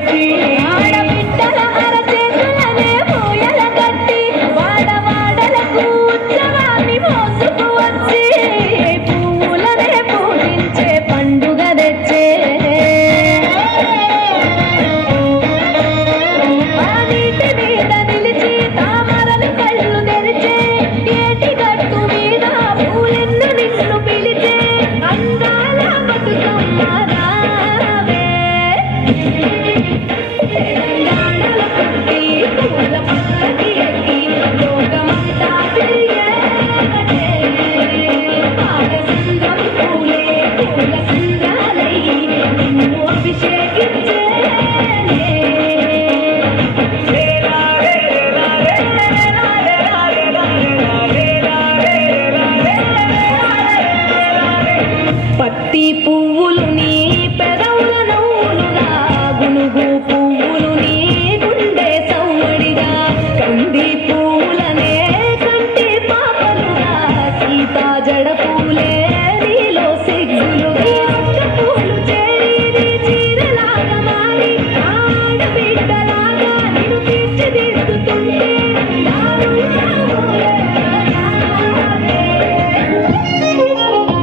తెచ్చి ఆడబిడ్డల అరచేతులనే పూయల కట్టి వాడవాడలకు ఉత్సవాన్ని మోసుకు వచ్చి పువ్వులనే పూజించే పండుగ తెచ్చే ఆ నీటి మీద నిలిచి తామరలు కళ్ళు తెరిచే ఏటి గట్టు మీద పూలెన్ను నిన్ను పిలిచే అందాల బతుకమ్మ రావే